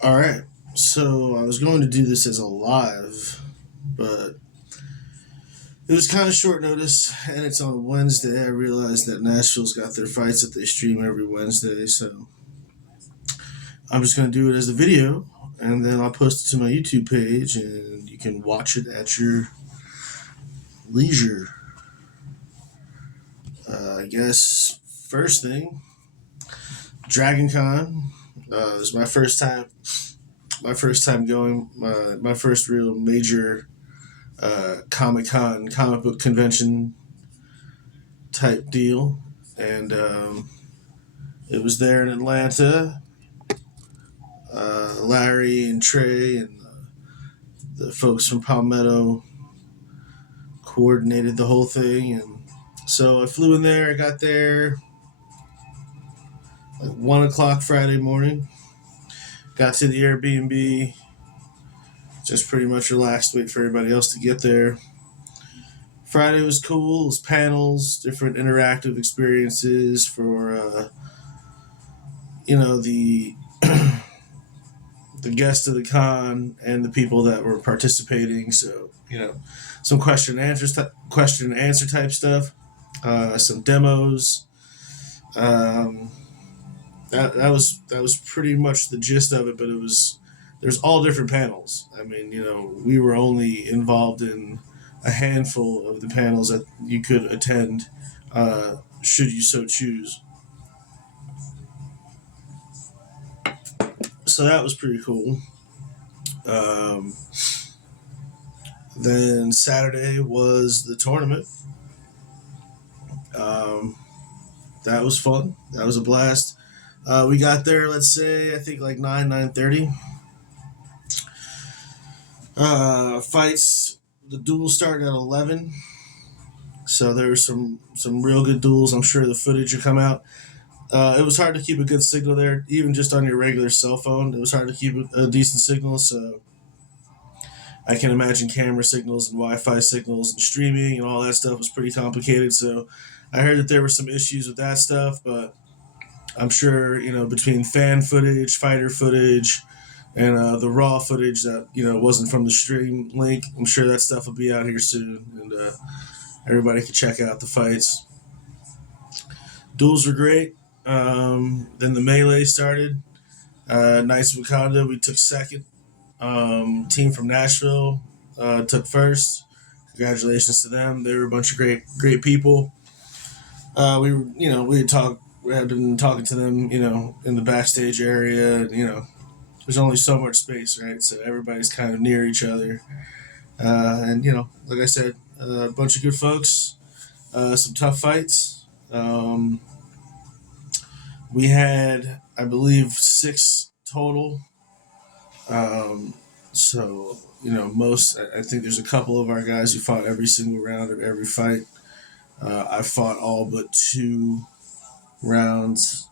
All right. So I was going to do this as a live, but it was kind of short notice, and it's on a Wednesday. I realized that Nashville's got their fights that they stream every Wednesday, so I'm just going to do it as a video, and then I'll post it to my YouTube page, and you can watch it at your leisure. I guess first thing, Dragon Con. It was my first time. My first time going. My first real major Comic Con comic book convention type deal, and it was there in Atlanta. Larry and Trey and the folks from Palmetto coordinated the whole thing, and so I flew in there. I got there like 1 o'clock Friday morning. Got to the Airbnb, just pretty much relaxed, wait for everybody else to get there. Friday was cool. It was panels, different interactive experiences for the the guests of the con and the people that were participating. So some question and answer type stuff, some demos. Um, that was pretty much the gist of it. But there's all different panels. I mean, we were only involved in a handful of the panels that you could attend, should you so choose. So that was pretty cool. Um, then Saturday was the tournament. Um, that was fun. That was a blast. We got there. Let's say I think like 9:30. Fights. The duel started at 11. So there were some real good duels. I'm sure the footage will come out. It was hard to keep a good signal there, even just on your regular cell phone. It was hard to keep a decent signal. So I can imagine camera signals and Wi-Fi signals and streaming and all that stuff was pretty complicated. So I heard that there were some issues with that stuff, but I'm sure between fan footage, fighter footage, and the raw footage that wasn't from the stream link, I'm sure that stuff will be out here soon, and everybody can check out the fights. Duels were great. Then the melee started. Knights of Wakanda, we took second. Team from Nashville took first. Congratulations to them. They were a bunch of great people. We had been talking to them, in the backstage area. There's only so much space, right? So everybody's kind of near each other. And like I said, a bunch of good folks. Some tough fights. We had, I believe, 6 total. So I think there's a couple of our guys who fought every single round of every fight. I fought all but 2 rounds.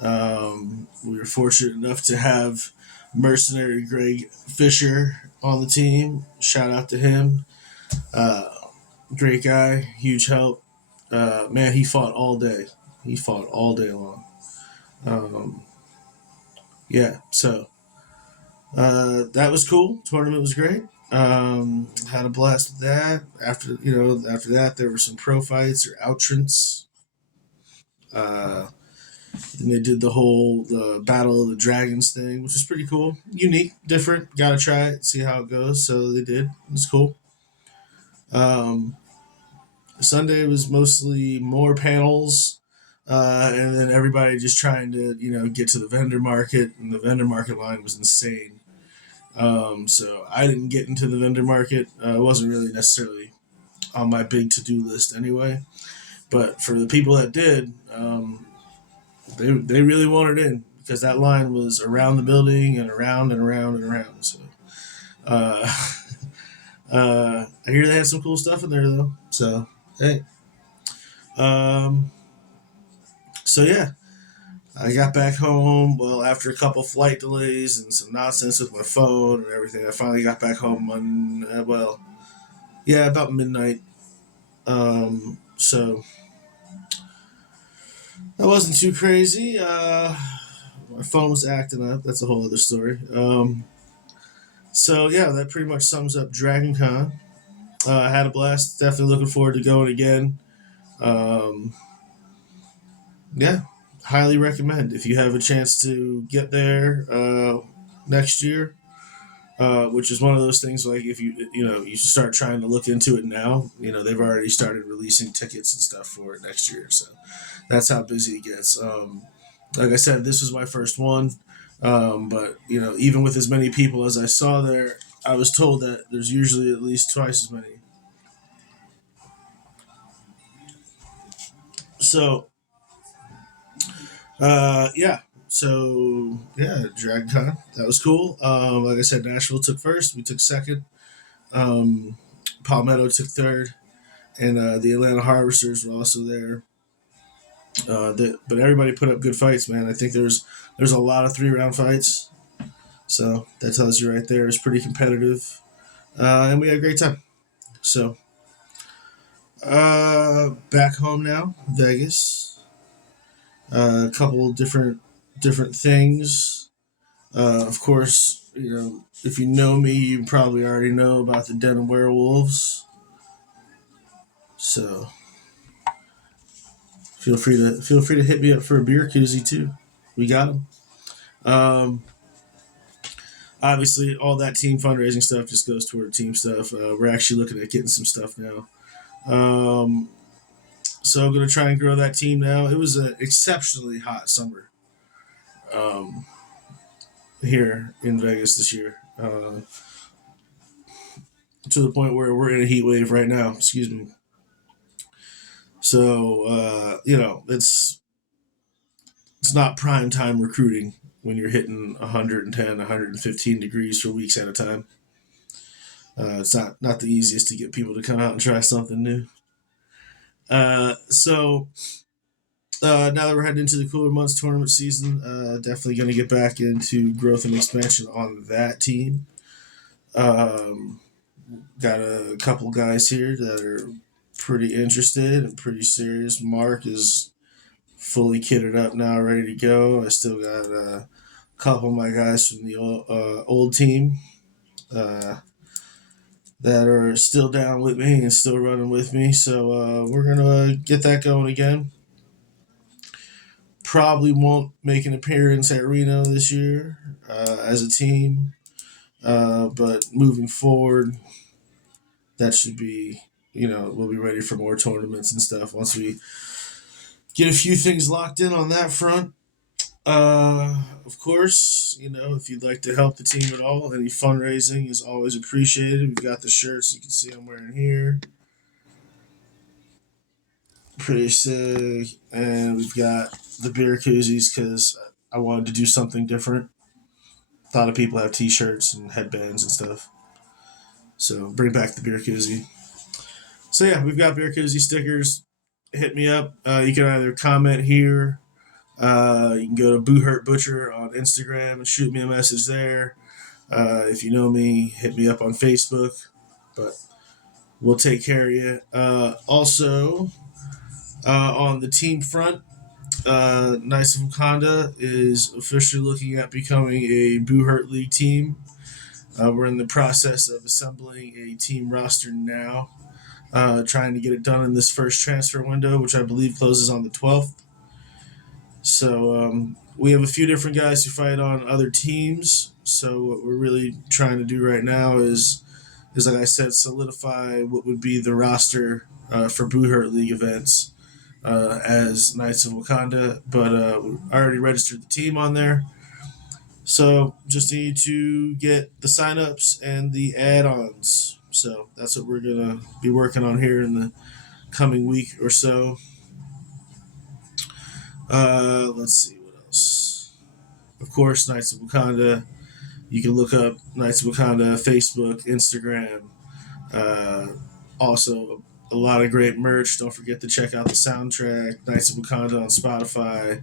We were fortunate enough to have mercenary Greg Fisher on the team. Shout out to him. Uh, Great guy, huge help. Man, he fought all day. He fought all day long. Um, yeah, so that was cool. Tournament was great. Had a blast with that. After that, there were some pro fights or outrants. Uh, and they did the whole Battle of the Dragons thing, which is pretty cool, unique, different. Got to try it, see how it goes. So they did. It's cool. Um, Sunday was mostly more panels, and then everybody just trying to get to the vendor market, and the vendor market line was insane. So I didn't get into the vendor market. It wasn't really necessarily on my big to do list anyway. But for the people that did, they really wanted in because that line was around the building and around and around and around. So uh, I hear they had some cool stuff in there though. So hey, um, so yeah, I got back home. Well, after a couple flight delays and some nonsense with my phone and everything, I finally got back home on yeah, about midnight. So that wasn't too crazy. my phone was acting up. That's a whole other story. So yeah, that pretty much sums up Dragon Con. I had a blast. Definitely looking forward to going again. Um, yeah, highly recommend if you have a chance to get there next year. Which is one of those things like if you start trying to look into it now, they've already started releasing tickets and stuff for it next year. So that's how busy it gets. Like I said, this was my first one, but even with as many people as I saw there, I was told that there's usually at least twice as many. So yeah. So yeah, DragCon. That was cool. Like I said, Nashville took first. We took second. Um, Palmetto took third, and the Atlanta Harvesters were also there. But everybody put up good fights, man. I think there's a lot of 3 round fights, so that tells you right there it's pretty competitive, and we had a great time. So back home now, Vegas. A couple different things. Of course, if you know me, you probably already know about the Den of Werewolves. So feel free to hit me up for a beer koozie too. We got them. Um, Obviously, all that team fundraising stuff just goes toward team stuff. We're actually looking at getting some stuff now. Um, so I'm going to try and grow that team now. It was an exceptionally hot summer um, here in Vegas this year, to the point where we're in a heat wave right now. Excuse me. So it's not prime time recruiting when you're hitting 110, 115 degrees for weeks at a time. It's not the easiest to get people to come out and try something new. So now that we're heading into the cooler months tournament season, definitely going to get back into growth and expansion on that team. Um, got a couple guys here that are pretty interested and pretty serious. Mark is fully kitted up now, ready to go. I still got a couple of my guys from the old team that are still down with me and still running with me. So we're gonna get that going again. Probably won't make an appearance at Reno this year as a team, but moving forward, that should be we'll be ready for more tournaments and stuff once we get a few things locked in on that front. Of course, if you'd like to help the team at all, any fundraising is always appreciated. We've got the shirts you can see I'm wearing here. Pretty sick. And we've got the beer koozies because I wanted to do something different. A lot of people have t shirts and headbands and stuff. So bring back the beer koozie. So yeah, we've got beer koozie stickers. Hit me up. You can either comment here. You can go to Buhurt Butcher on Instagram and shoot me a message there. If you know me, hit me up on Facebook. But we'll take care of you. Also, on the team front, Knights of Wakanda is officially looking at becoming a Buhurt League team. We're in the process of assembling a team roster now, trying to get it done in this first transfer window, which I believe closes on the 12th. So we have a few different guys who fight on other teams. So what we're really trying to do right now is like I said, solidify what would be the roster for Buhurt League events as Knights of Wakanda. But I already registered the team on there. So just need to get the signups and the add-ons. So that's what we're gonna be working on here in the coming week or so. Let's see what else. Of course, Knights of Wakanda. You can look up Knights of Wakanda, Facebook, Instagram. Also, a lot of great merch. Don't forget to check out the soundtrack, Knights of Wakanda on Spotify.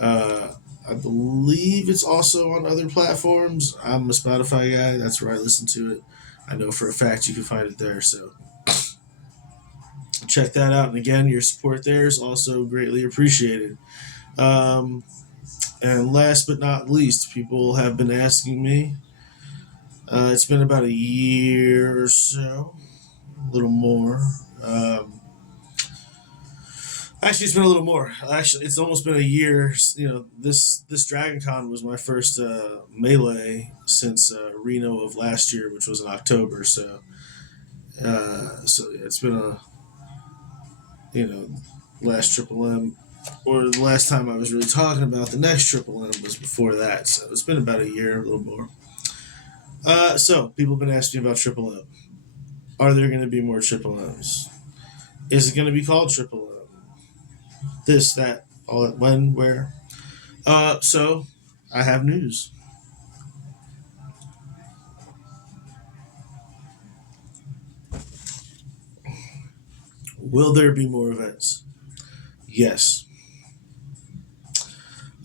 I believe it's also on other platforms. I'm a Spotify guy. That's where I listen to it. I know for a fact you can find it there. So check that out. And again, your support there is also greatly appreciated. Um, And last but not least, people have been asking me. It's been about a year or so, a little more. Actually, it's been a little more. Actually, it's almost been a year. You know, this Dragon Con was my first melee since Reno of last year, which was in October. So yeah, it's been a you know last Triple M, or the last time I was really talking about the next Triple M was before that. So it's been about a year, a little more. So people have been asking me about Triple M. Are there going to be more Triple M's? Is it going to be called Triple M? This, that, all that, when, where? So I have news. Will there be more events? Yes.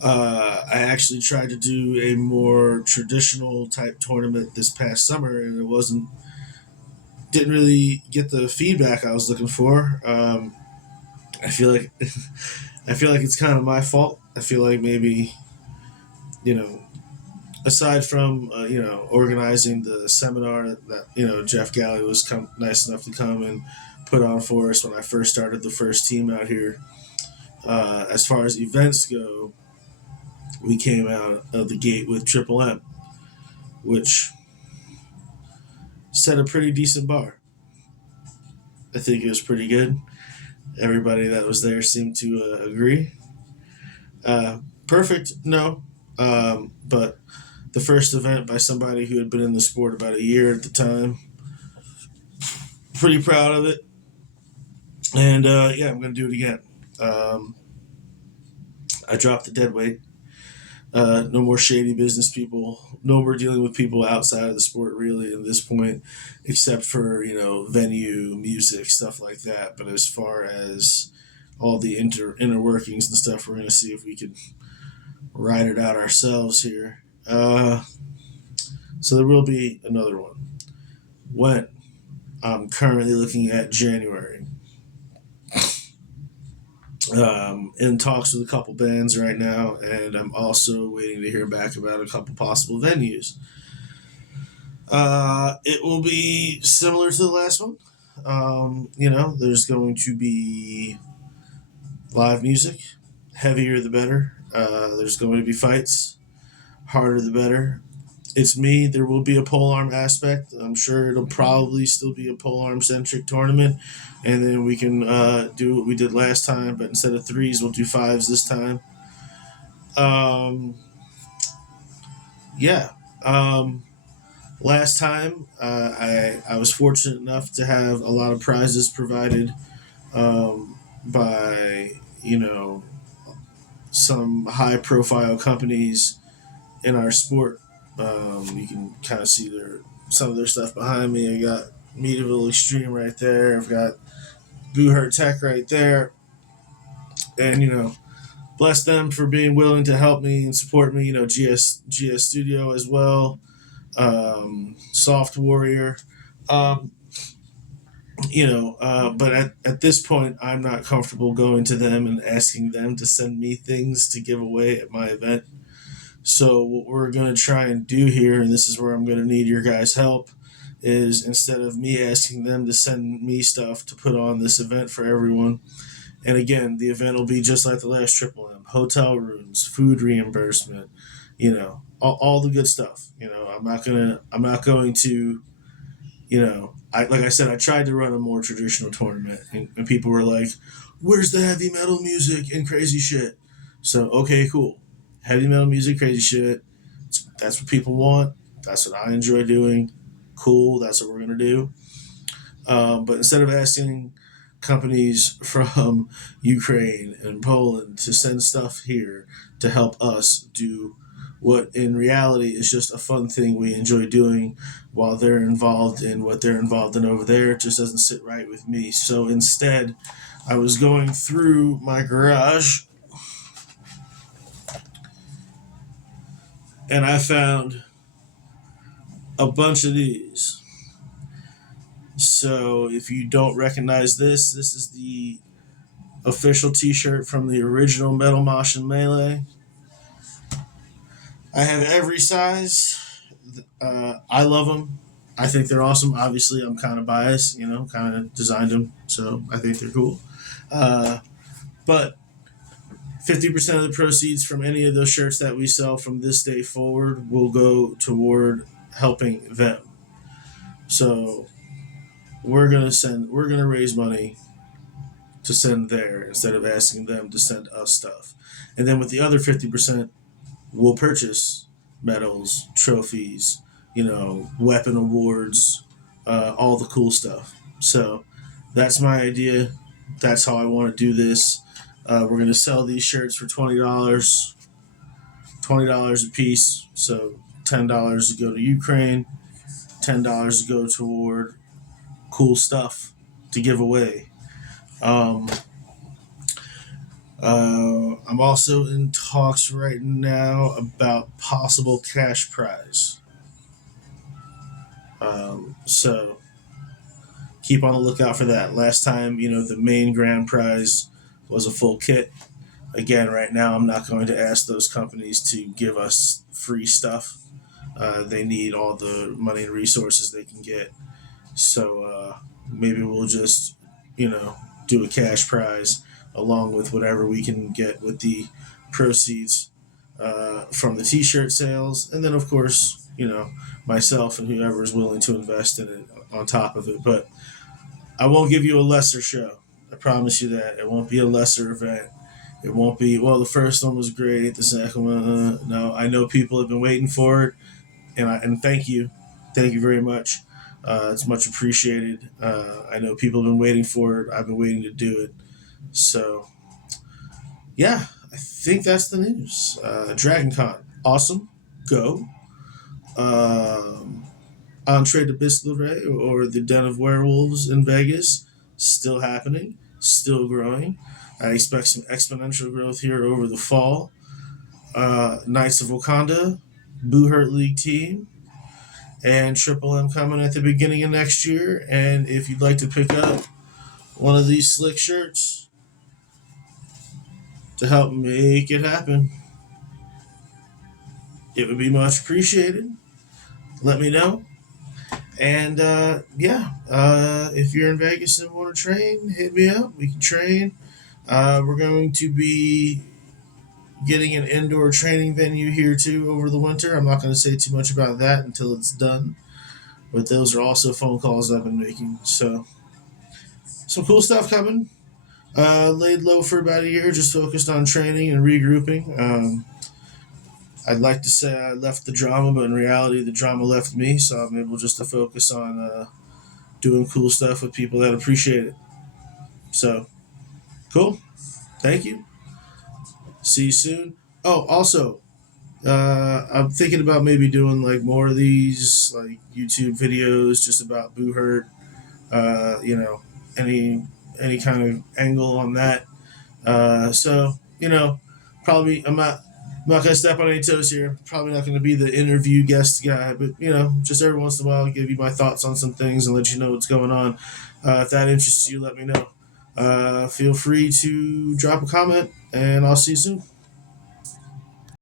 I actually tried to do a more traditional type tournament this past summer, and it wasn't didn't really get the feedback I was looking for. I feel like I feel like it's kind of my fault. I feel like maybe you know, aside from organizing the seminar that Jeff Galley was nice enough to come and put on for us when I first started the first team out here. As far as events go, we came out of the gate with Triple M, which set a pretty decent bar. I think it was pretty good. Everybody that was there seemed to agree. Perfect, no. But the first event by somebody who had been in the sport about a year at the time, pretty proud of it. And yeah, I'm going to do it again. I dropped the dead weight. No more shady business people. No more dealing with people outside of the sport, really, at this point, except for venue, music, stuff like that. But as far as all the inner workings and stuff, we're going to see if we can ride it out ourselves here. So there will be another one. When? I'm currently looking at January. In talks with a couple bands right now, and I'm also waiting to hear back about a couple possible venues. It will be similar to the last one. There's going to be live music, heavier the better. There's going to be fights, harder the better. It's me. There will be a polearm aspect. I'm sure it'll probably still be a polearm centric tournament, and then we can do what we did last time. But instead of threes, we'll do fives this time. Yeah. Last time, I was fortunate enough to have a lot of prizes provided by some high profile companies in our sport. You can kind of see some of their stuff behind me. I got Medieval Extreme right there. I've got Buhurt Tech right there, and bless them for being willing to help me and support me. GS Studio as well, Soft Warrior. But at this point, I'm not comfortable going to them and asking them to send me things to give away at my event. So what we're going to try and do here, and this is where I'm going to need your guys' help, is instead of me asking them to send me stuff to put on this event for everyone, and again, the event will be just like the last Triple M: hotel rooms, food reimbursement, all the good stuff. I'm not going to, like I said, I tried to run a more traditional tournament, and people were like, "Where's the heavy metal music and crazy shit?" So okay, cool. Heavy metal music, crazy shit. That's what people want. That's what I enjoy doing. Cool. That's what we're gonna do. But instead of asking companies from Ukraine and Poland to send stuff here to help us do what in reality is just a fun thing we enjoy doing while they're involved in what they're involved in over there, it just doesn't sit right with me. So instead, I was going through my garage and I found a bunch of these. So if you don't recognize this is the official t-shirt from the original Metal Mosh and Melee. I have every size. I love them. I think they're awesome. Obviously, I'm kind of biased, kind of designed them, so I think they're cool. Uh, but 50% of the proceeds from any of those shirts that we sell from this day forward will go toward helping them. So we're gonna raise money to send there instead of asking them to send us stuff. And then with the other 50%, we'll purchase medals, trophies, weapon awards, all the cool stuff. So that's my idea. That's how I want to do this. We're going to sell these shirts for $20, $20 a piece. So $10 to go to Ukraine, $10 to go toward cool stuff to give away. Um, I'm also in talks right now about possible cash prize. So keep on the lookout for that. Last time, the main grand prize was a full kit. Again, right now, I'm not going to ask those companies to give us free stuff. They need all the money and resources they can get. So maybe we'll just, do a cash prize along with whatever we can get with the proceeds from the t-shirt sales. And then, of course, myself and whoever is willing to invest in it on top of it. But I won't give you a lesser show. I promise you that. It won't be a lesser event. It won't be, well, the first one was great. The second one, no. I know people have been waiting for it. And thank you. Thank you very much. It's much appreciated. I know people have been waiting for it. I've been waiting to do it. So, yeah, I think that's the news. Dragon Con, awesome. Go. Um, Entree de Biscuiterie or the Den of Werewolves in Vegas, still happening, still growing. I expect some exponential growth here over the fall. Knights of Wakanda, Buhurt League team, and Triple M coming at the beginning of next year. And if you'd like to pick up one of these slick shirts to help make it happen, it would be much appreciated. Let me know. And if you're in Vegas and want to train, hit me up. We can train. We're going to be getting an indoor training venue here too over the winter. I'm not going to say too much about that until it's done. But those are also phone calls I've been making. So some cool stuff coming. Laid low for about a year, just focused on training and regrouping. I'd like to say I left the drama, but in reality, the drama left me. So I'm able just to focus on doing cool stuff with people that appreciate it. So, cool. Thank you. See you soon. Oh, also, I'm thinking about maybe doing like more of these like YouTube videos just about Buhurt. Any kind of angle on that. Probably I'm not gonna step on any toes here. Probably not gonna be the interview guest guy, but just every once in a while, I'll give you my thoughts on some things and let you know what's going on. If that interests you, let me know. Feel free to drop a comment, and I'll see you soon.